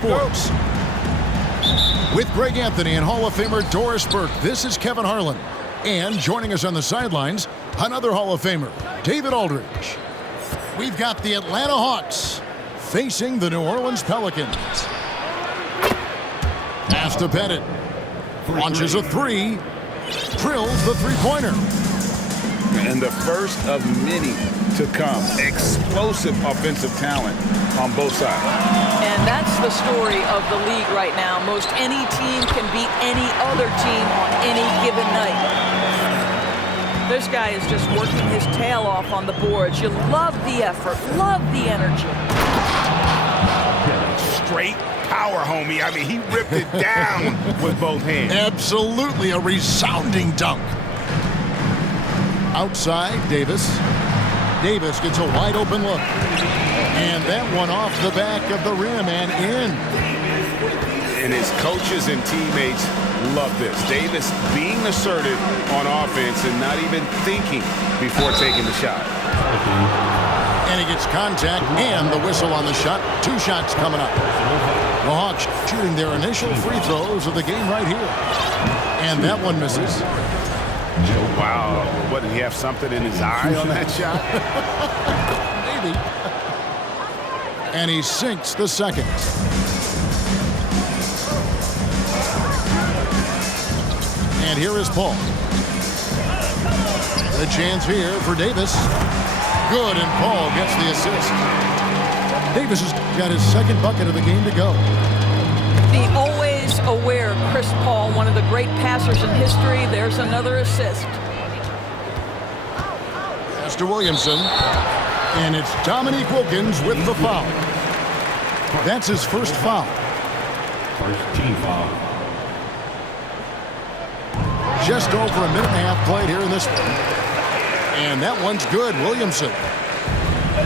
Sports. With Greg Anthony and Hall of Famer Doris Burke, this is Kevin Harlan. And joining us on the sidelines, another Hall of Famer, David Aldridge. We've got the Atlanta Hawks facing the New Orleans Pelicans. Pass to Bennett. Launches a three. Drills the three-pointer. And the first of many to come. Explosive offensive talent on both sides. And that's the story of the league right now. Most any team can beat any other team on any given night. This guy is just working his tail off on the boards. You love the effort, love the energy. Straight power, homie. I mean, he ripped it down with both hands. Absolutely a resounding dunk. Outside, Davis. Davis gets a wide open look. And that one off the back of the rim and in. And his coaches and teammates love this. Davis being assertive on offense and not even thinking before taking the shot. And he gets contact and the whistle on the shot. Two shots coming up. The Hawks shooting their initial free throws of the game right here. And that one misses. Wow. What, did he have something in his eye on that shot? Maybe. And he sinks the second. And here is Paul. The chance here for Davis. Good, and Paul gets the assist. Davis has got his second bucket of the game to go. The always aware Chris Paul, one of the great passers in history. There's another assist. Mr. Williamson. And it's Dominique Wilkins with the foul. That's his first foul. First team foul. Just over a minute and a half played here in this one. And that one's good, Williamson.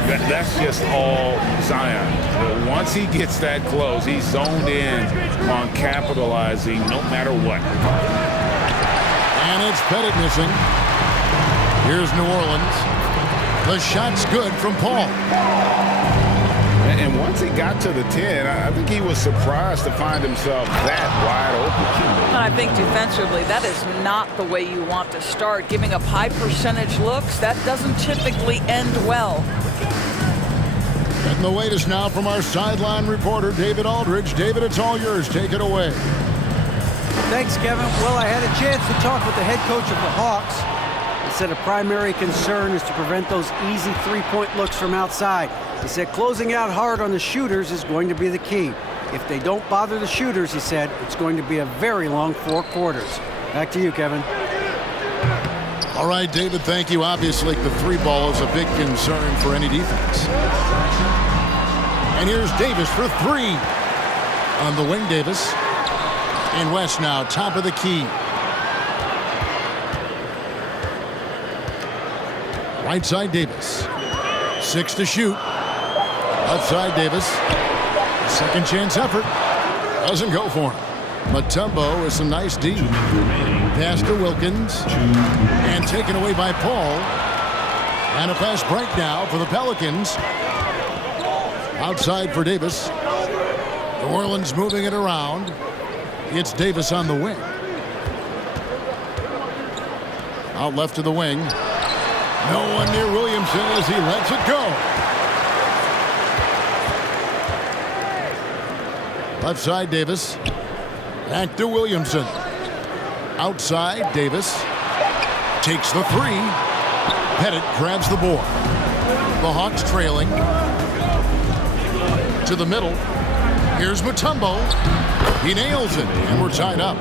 That's just all Zion. Once he gets that close, he's zoned in on capitalizing no matter what. And it's Pettit missing. Here's New Orleans. The shot's good from Paul. And once he got to the 10, I think he was surprised to find himself that wide open. And I think defensively, that is not the way you want to start. Giving up high percentage looks, that doesn't typically end well. And the latest now from our sideline reporter, David Aldridge. David, it's all yours. Take it away. Thanks, Kevin. Well, I had a chance to talk with the head coach of the Hawks. He said a primary concern is to prevent those easy three-point looks from outside. He said closing out hard on the shooters is going to be the key. If they don't bother the shooters, he said, it's going to be a very long 4 quarters. Back to you, Kevin. All right, David, thank you. Obviously, the three ball is a big concern for any defense. And here's Davis for three. On the wing, Davis. And West now, top of the key. Right side, Davis. 6 to shoot. Left side, Davis. Second chance effort. Doesn't go for him. Mutombo with some nice D. Pass to Wilkins. And taken away by Paul. And a fast break now for the Pelicans. Outside for Davis. New Orleans moving it around. It's Davis on the wing. Out left to the wing. No one near Williamson as he lets it go. Left side, Davis. Back to Williamson. Outside, Davis. Takes the three. Pettit grabs the board. The Hawks trailing. To the middle. Here's Mutombo. He nails it, and we're tied up.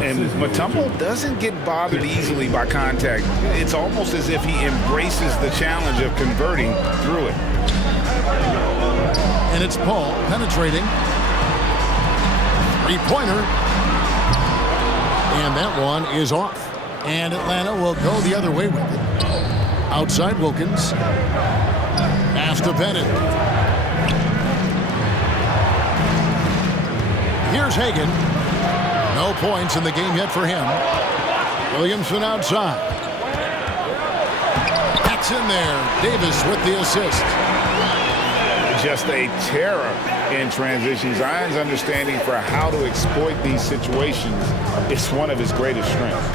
And Mutombo doesn't get bothered easily by contact. It's almost as if he embraces the challenge of converting through it. And it's Paul penetrating. Three-pointer. And that one is off. And Atlanta will go the other way with it. Outside Wilkins. Pass to Bennett. Here's Hagan. No points in the game yet for him. Williamson outside. That's in there. Davis with the assist. Just a terror in transition. Zion's understanding for how to exploit these situations is one of his greatest strengths.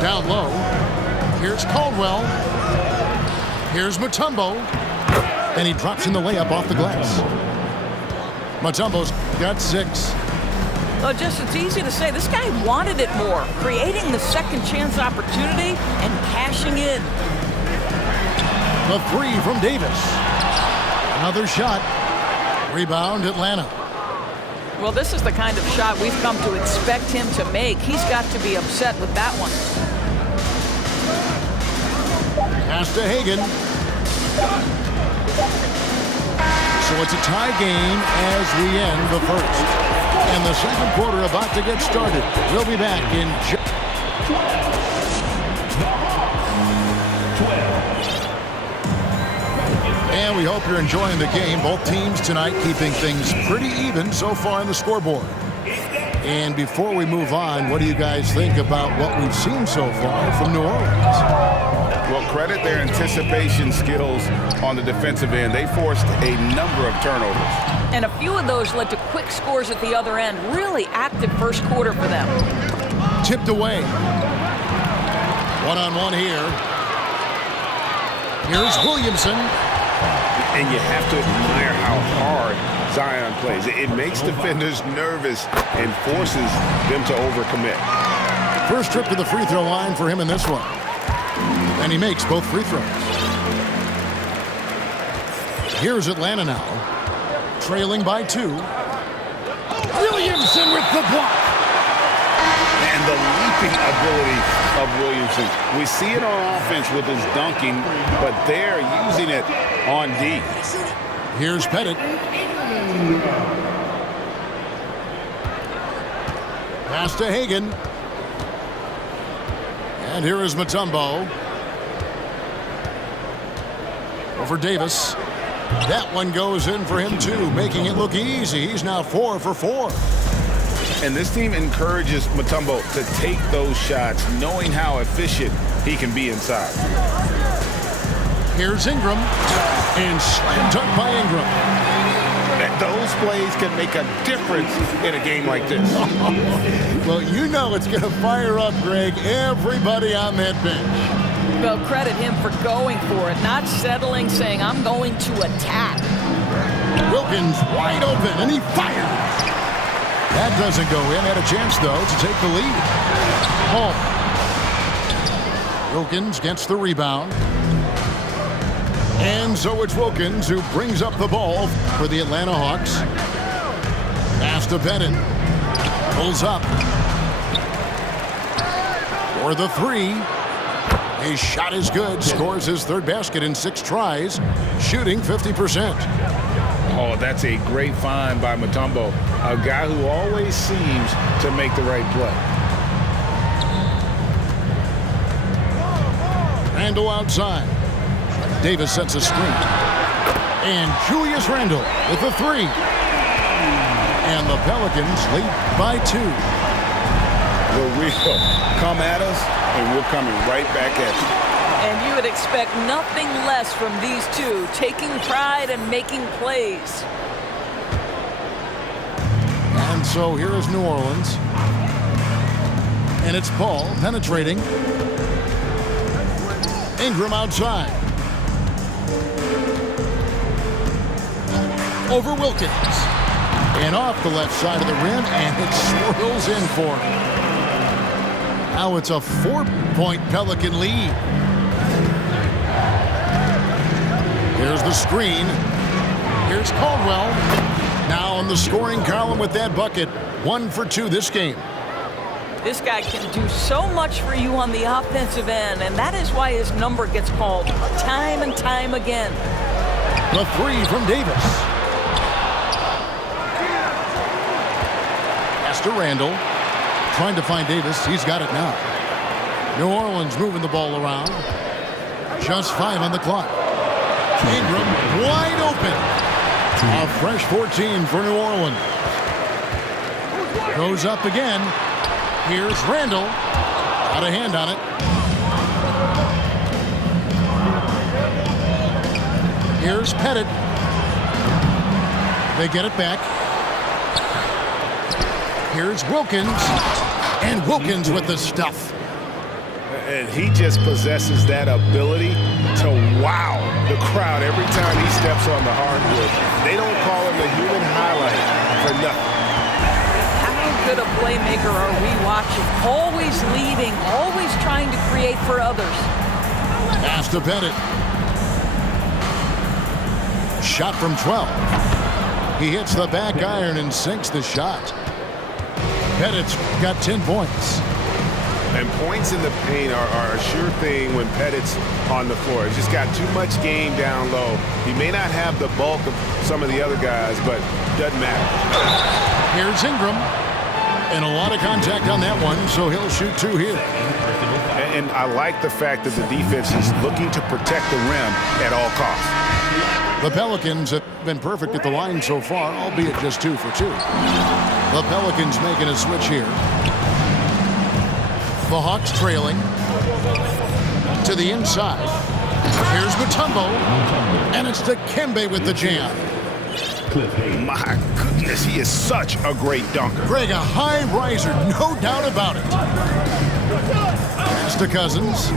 Down low. Here's Caldwell. Here's Mutombo. And he drops in the layup off the glass. Mutombo's got 6. Well, just it's easy to say this guy wanted it more, creating the second chance opportunity and cashing in. The 3 from Davis. Another shot. Rebound, Atlanta. Well, this is the kind of shot we've come to expect him to make. He's got to be upset with that one. Pass to Hagan. So it's a tie game as we end the first. And the second quarter about to get started. We'll be back in And we hope you're enjoying the game. Both teams tonight keeping things pretty even so far on the scoreboard. And before we move on, what do you guys think about what we've seen so far from New Orleans? Well, credit their anticipation skills on the defensive end. They forced a number of turnovers. And a few of those led to quick scores at the other end. Really active first quarter for them. Tipped away. One-on-one here. Here's Williamson. And you have to admire how hard Zion plays. It makes defenders nervous and forces them to overcommit. First trip to the free throw line for him in this one. And he makes both free throws. Here's Atlanta now. Trailing by 2. Williamson with the block. And the leaping ability of Williamson. We see it on offense with his dunking, but they're using it on D. Here's Pettit. Pass to Hagan. And here is Mutombo. Over Davis. That one goes in for him too, making it look easy. He's now 4 for 4. And this team encourages Mutombo to take those shots, knowing how efficient he can be inside. Here's Ingram. And slam dunk by Ingram. Those plays can make a difference in a game like this. Well, you know it's going to fire up, Greg, everybody on that bench. Well, credit him for going for it, not settling, saying, I'm going to attack. Wilkins wide open, and he fires. That doesn't go in. Had a chance, though, to take the lead. Home. Wilkins gets the rebound. And so it's Wilkins who brings up the ball for the Atlanta Hawks. Pass to Pettit. Pulls up. For the 3. His shot is good. Scores his 3rd basket in 6 tries. Shooting 50%. Oh, that's a great find by Mutombo. A guy who always seems to make the right play. Randle outside. Davis sets a screen. And Julius Randle with the 3. And the Pelicans lead by 2. Well, we'll come at us, and we're coming right back at you. And you would expect nothing less from these two, taking pride and making plays. And so here is New Orleans. And it's Paul penetrating. Ingram outside. Over Wilkins. And off the left side of the rim, and it swirls in for him. Now it's a 4-point Pelican lead. Here's the screen. Here's Caldwell. Now on the scoring column with that bucket. 1 for 2 this game. This guy can do so much for you on the offensive end, and that is why his number gets called time and time again. The 3 from Davis. Pass to Randle. Trying to find Davis. He's got it now. New Orleans moving the ball around. Just 5 on the clock. Ingram wide open. A fresh 14 for New Orleans. Goes up again. Here's Randle. Got a hand on it. Here's Pettit. They get it back. Here's Wilkins. And Wilkins with the stuff. And he just possesses that ability to wow the crowd every time he steps on the hardwood. They don't call him the human highlight for nothing. How good a playmaker are we watching? Always leading, always trying to create for others. Pass to Pettit. Shot from 12. He hits the back iron and sinks the shot. Pettit's got 10 points. And points in the paint are a sure thing when Pettit's on the floor. He's just got too much game down low. He may not have the bulk of some of the other guys, but doesn't matter. Here's Ingram. And a lot of contact on that one, so he'll shoot 2 here. And I like the fact that the defense is looking to protect the rim at all costs. The Pelicans have been perfect at the line so far, albeit just 2 for 2. The Pelicans making a switch here. The Hawks trailing to the inside. Here's Mutombo, and it's Dikembe with the jam. My goodness, he is such a great dunker. Greg, a high riser, no doubt about it. Pass to Cousins.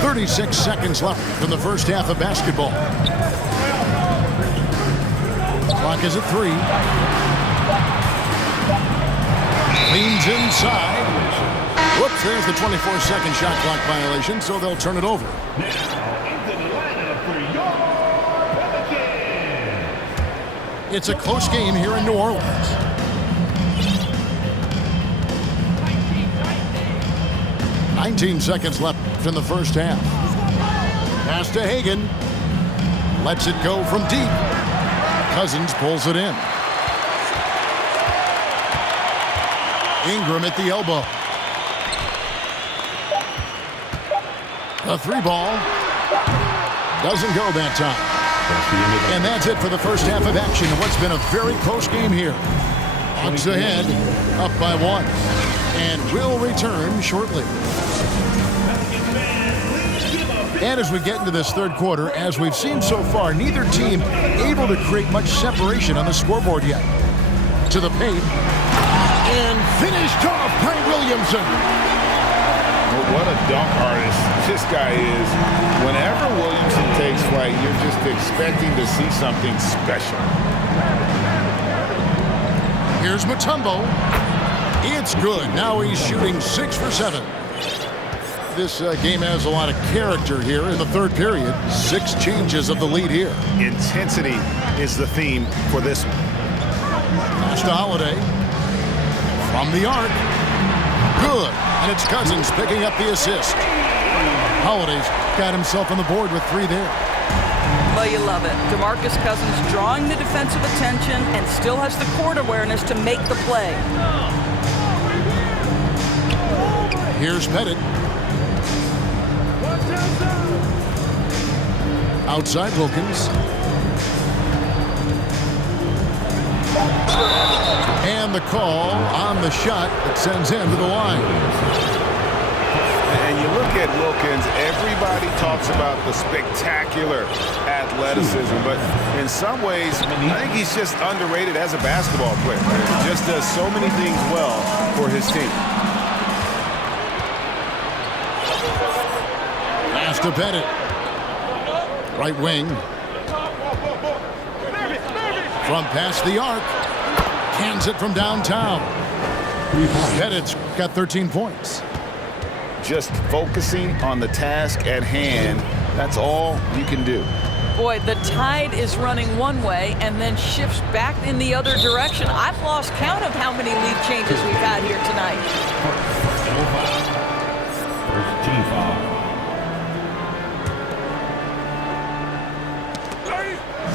"36 seconds left in the first half of basketball. Clock is at 3. Leans inside. Whoops, there's the 24-second shot clock violation, so they'll turn it over. It's a close game here in New Orleans. "19 seconds left in the first half. Pass to Hagan. Lets it go from deep. Cousins pulls it in. Ingram at the elbow. A 3 ball. Doesn't go that time. And that's it for the first half of action in what's been a very close game here. Hawks ahead, up by 1. And will return shortly. And as we get into this third quarter, as we've seen so far, neither team able to create much separation on the scoreboard yet. To the paint. And finished off by Williamson. Well, what a dunk artist this guy is. Whenever Williamson takes flight, you're just expecting to see something special. Here's Mutombo. It's good. Now he's shooting 6 for 7. This game has a lot of character here in the third period. 6 changes of the lead here. Intensity is the theme for this one. Pass to Holiday. From the arc. Good. And it's Cousins picking up the assist. Holiday's got himself on the board with 3 there. Well, you love it. DeMarcus Cousins drawing the defensive attention and still has the court awareness to make the play. Here's Pettit. Outside Wilkins. And the call on the shot that sends him to the line. And you look at Wilkins, everybody talks about the spectacular athleticism, but in some ways, I think he's just underrated as a basketball player. He just does so many things well for his team. Pass to Pettit. Right wing. From past the arc. Cans it from downtown. Pettit's got 13 points. Just focusing on the task at hand, that's all you can do. Boy, the tide is running one way and then shifts back in the other direction. I've lost count of how many lead changes we've had here tonight. First team foul.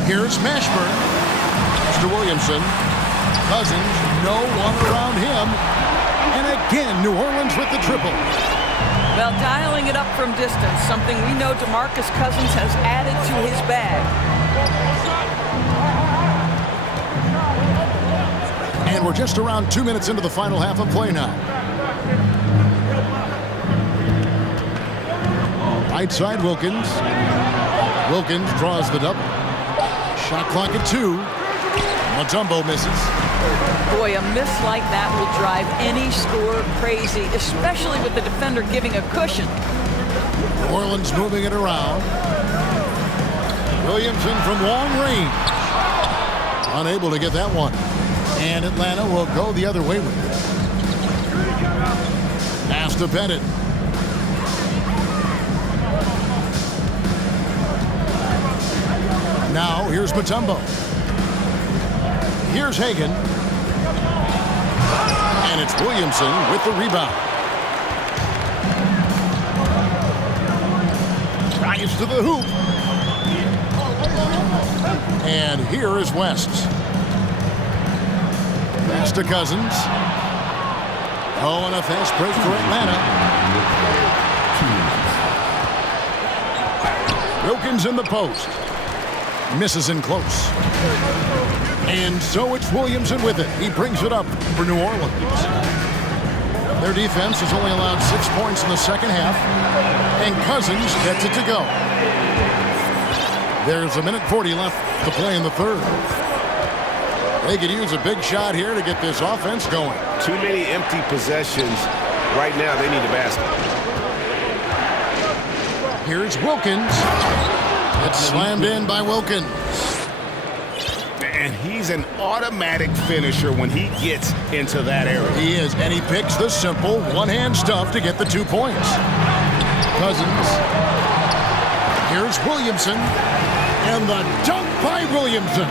Here's Mashburn. Mr. Williamson. Cousins, no one around him. And again, New Orleans with the triple. Well, dialing it up from distance, something we know DeMarcus Cousins has added to his bag. And we're just around 2 minutes into the final half of play now. Right side Wilkins. Wilkins draws the double. Shot clock at 2. Mutombo misses. Boy, a miss like that will drive any scorer crazy, especially with the defender giving a cushion. New Orleans moving it around. Williamson from long range. Unable to get that one. And Atlanta will go the other way with it. Pass to Bennett. Now here's Mutombo. Here's Hagan. And it's Williamson with the rebound. Drives to the hoop. And here is West. Pass to Cousins. Oh, and a fast break for Atlanta. Wilkins in the post. Misses in close. And so it's Williamson with it. He brings it up for New Orleans. Their defense has only allowed 6 points in the second half. And Cousins gets it to go. There's 1:40 left to play in the third. They could use a big shot here to get this offense going. Too many empty possessions. Right now, they need a basket. Here's Wilkins. It's slammed in by Wilkins. And he's an automatic finisher when he gets into that area. He is, and he picks the simple one-hand stuff to get the 2 points. Cousins. Here's Williamson. And the dunk by Williamson.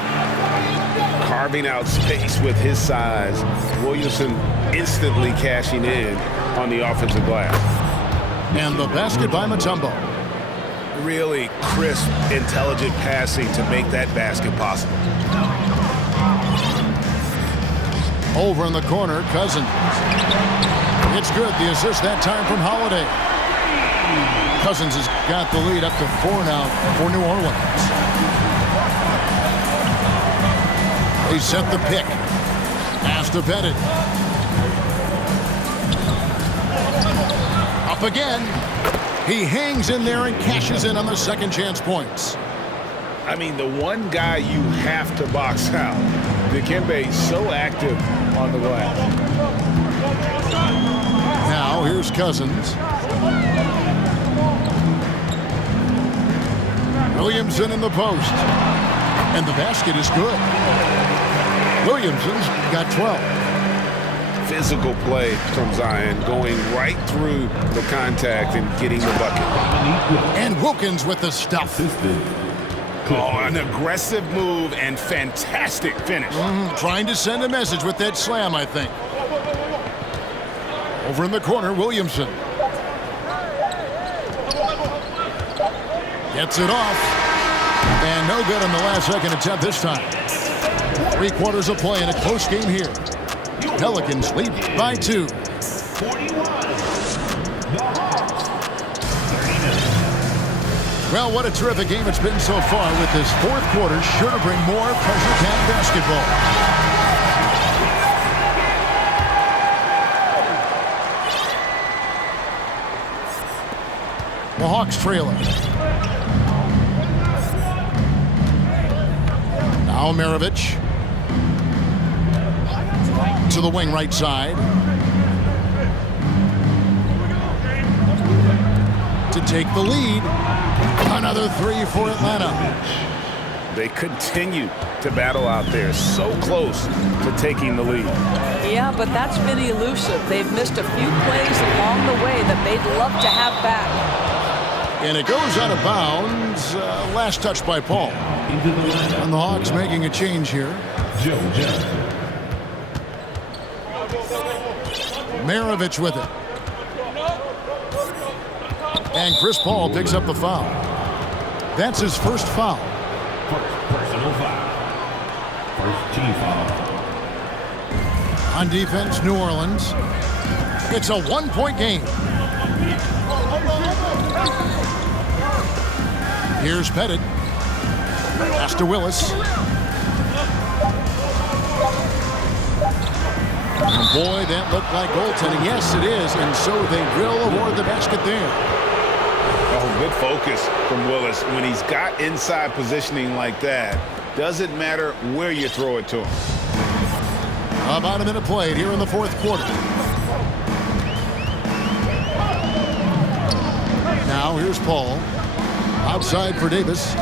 Carving out space with his size. Williamson instantly cashing in on the offensive glass. And the basket by Mutombo. Really crisp, intelligent passing to make that basket possible. Over in the corner, Cousins. It's good. The assist that time from Holiday. Cousins has got the lead up to 4 now for New Orleans. They set the pick. Pass to Bennett. Up again. He hangs in there and cashes in on the second chance points. I mean, the one guy you have to box out. Dikembe so active on the glass. Now here's Cousins. Williamson in the post. And the basket is good. Williamson's got 12. Physical play from Zion, going right through the contact and getting the bucket. And Wilkins with the stuff. Oh, an aggressive move and fantastic finish. Trying to send a message with that slam, I think. Over in the corner, Williamson. Gets it off. And no good on the last second attempt this time. 3 quarters of play in a close game here. Pelicans lead by 2. Well, what a terrific game it's been so far, with this fourth quarter sure to bring more Pressure Camp basketball. The Hawks trailing. Now Maravich. To the wing right side. To take the lead. Another 3 for Atlanta. They continue to battle out there, so close to taking the lead. Yeah, but that's been elusive. They've missed a few plays along the way that they'd love to have back. And it goes out of bounds. Last touch by Paul. And the Hawks making a change here. Maravich with it. And Chris Paul picks up the foul. That's his first foul. Personal foul. First team foul. On defense, New Orleans. It's a 1-point game. Here's Pettit. Pass to Willis. And boy, that looked like goaltending. Yes, it is. And so they will award the basket there. Oh, good focus from Willis. When he's got inside positioning like that, doesn't matter where you throw it to him. About a minute played here in the fourth quarter. Now here's Paul. Outside for Davis.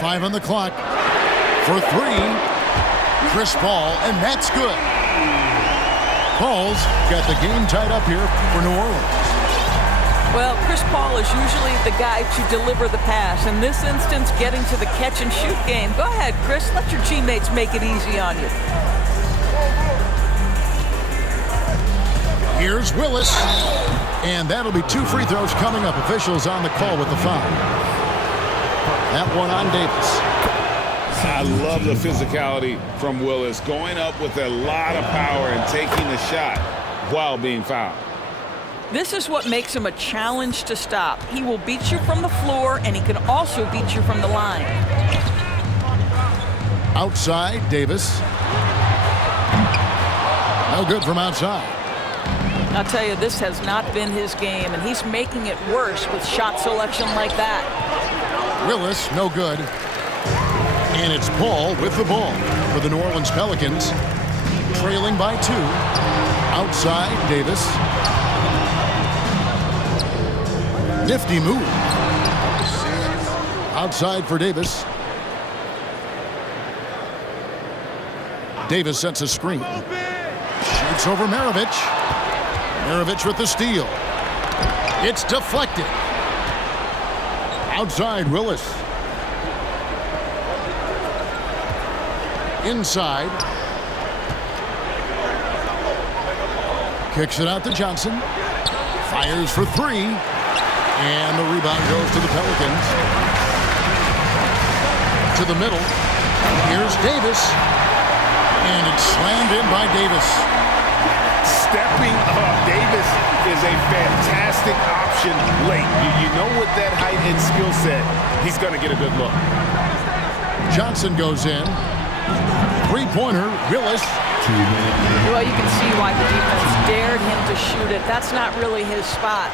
Five on the clock. For three. Chris Paul, and that's good. Paul's got the game tied up here for New Orleans. Well, Chris Paul is usually the guy to deliver the pass. In this instance, getting to the catch-and-shoot game. Go ahead, Chris. Let your teammates make it easy on you. Here's Willis. And that'll be 2 free throws coming up. Officials on the call with the foul. That one on Davis. I love the physicality from Willis, going up with a lot of power and taking the shot while being fouled. This is what makes him a challenge to stop. He will beat you from the floor, and he can also beat you from the line. Outside, Davis. No good from outside. I'll tell you, this has not been his game, and he's making it worse with shot selection like that. Willis, no good. And it's Paul with the ball for the New Orleans Pelicans. Trailing by 2. Outside, Davis. Nifty move. Outside for Davis. Davis sets a screen. Shoots over Maravich. Maravich with the steal. It's deflected. Outside, Willis. Inside. Kicks it out to Johnson. Fires for 3. And the rebound goes to the Pelicans. To the middle. Here's Davis. And it's slammed in by Davis. Stepping up. Davis is a fantastic option late. You know, with that height and skill set, he's going to get a good look. Johnson goes in. Three-pointer, Willis. Well, you can see why the defense dared him to shoot it. That's not really his spot.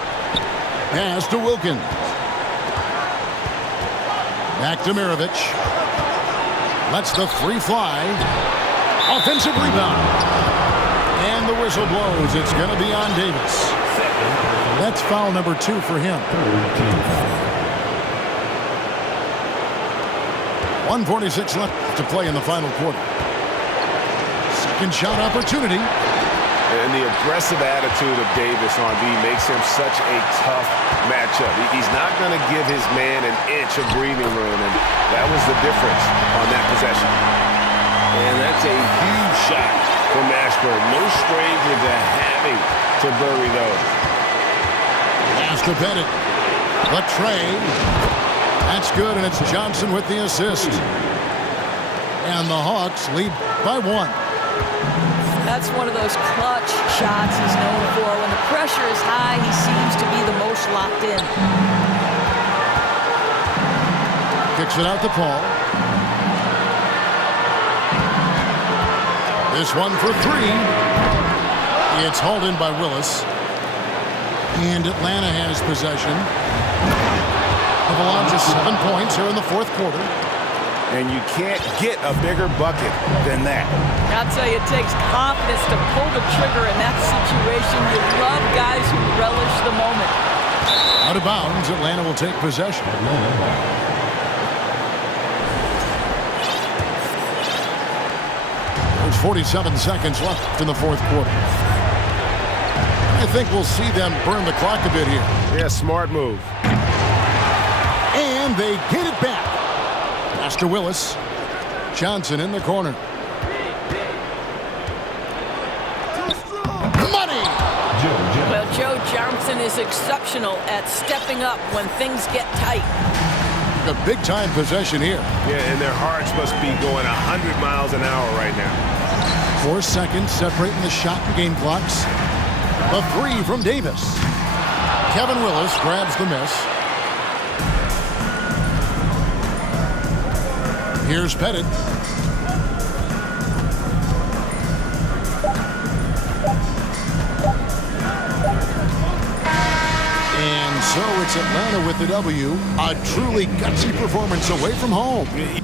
Pass to Wilkins. Back to Maravich. Lets the 3 fly. Offensive rebound. And the whistle blows. It's going to be on Davis. That's foul number 2 for him. 1:46 left to play in the final quarter. Second shot opportunity. And the aggressive attitude of Davis on D makes him such a tough matchup. He's not going to give his man an inch of breathing room, and that was the difference on that possession. And that's a huge shot from Ashburn. No stranger to having to bury those. Pass to Bennett. The trade. That's good, and it's Johnson with the assist. And the Hawks lead by 1. That's one of those clutch shots he's known for. When the pressure is high, he seems to be the most locked in. Kicks it out to Paul. This one for 3. It's hauled in by Willis. And Atlanta has possession. Avalanche 7 points here in the fourth quarter. And you can't get a bigger bucket than that. I'll tell you, it takes confidence to pull the trigger in that situation. You love guys who relish the moment. Out of bounds, Atlanta will take possession. There's 47 seconds left in the fourth quarter. I think we'll see them burn the clock a bit here. Yeah, smart move. And they get it back. Pass to Willis. Johnson in the corner. Money! Well, Joe Johnson is exceptional at stepping up when things get tight. A big-time possession here. Yeah, and their hearts must be going 100 miles an hour right now. 4 seconds separating the shot and game clocks. A 3 from Davis. Kevin Willis grabs the miss. Here's So it's Atlanta with the W. A truly gutsy performance away from home.